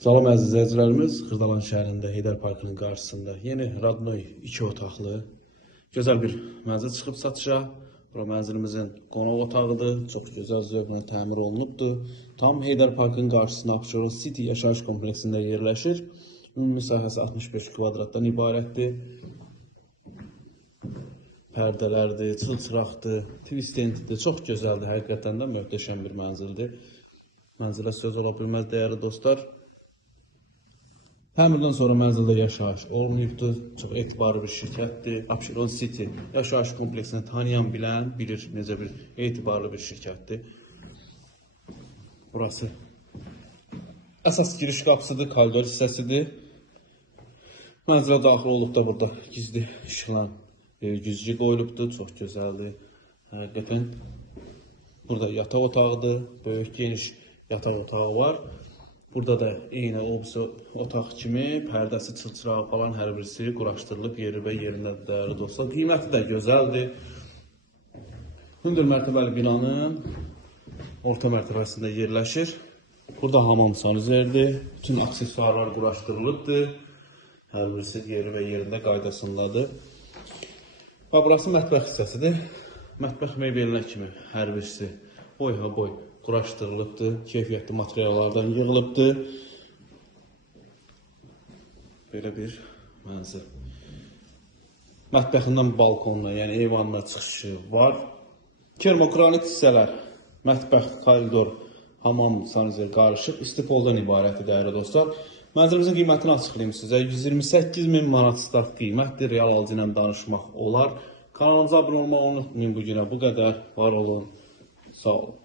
Salam əziz izləyicilərimiz, Xırdalan şəhərində Heydər Parkının qarşısında yeni Radnoy 2 otaqlı gözəl bir mənzil çıxıb satışa. Bura mənzilimizin qonaq otağıdır, çox gözəl zövqlə təmir olunubdur. Tam Heydər Parkının qarşısında Abşeron City yaşayış kompleksində yerləşir. Ümumi sahəsi 65 kvadratdan ibarətdir. Pərdələrdir, çılçıraqdır, twist-entidir, çox gözəldir, həqiqətən də möhtəşəm bir mənzildir. Mənzilə söz ola bilməz dəyərli dostlar. Təmirdən sonra mənzildə yaşayış olunubdur, çox etibarlı bir şirkətdir. Abşeron City yaşayış kompleksini tanıyan, bilən, bilir necə bir etibarlı bir şirkətdir. Burası əsas giriş qapısıdır, koridor hissəsidir. Mənzilə daxil olduqda burada gizli işıqla güzgü qoyulubdur, çox gözəldir. Həqiqətən burada yataq otağıdır, böyük geniş yataq otağı var. Burada da eyni otaq kimi pərdəsi, çılçırağı falan hər birisi quraşdırılıb yerindədir dəyərli dostlar. Qiyməti də gözəldir. Hündür mərtəbəli binanın orta mərtəbəsində yerləşir. Burada hamam sanuzerdir. Bütün aksesuarlar quraşdırılıbdır. Hər birisi yerində qaydasındadır. Və burası mətbəx hissəsidir. Mətbəx mebelinə kimi hər birisi boy quraşdırılıbdır, keyfiyyətli materiallardan yığılıbdır. Belə bir mənzil. Mətbəxindən balkonuna, yəni eyvanına çıxışı var. Termokranik hissələr, mətbəx, koridor, hamam, sanuzer qarışıq, istifoldan ibarətdir dəyərli dostlar. Mənzilimizin qiymətini açıqlayayım sizə. 128.000 manat start qiymətdir, real alıcı ilə danışmaq olar. Kanalımıza abunə olmağı unutmayın bu günə. Bu qədər. Var olun. Sağ olun.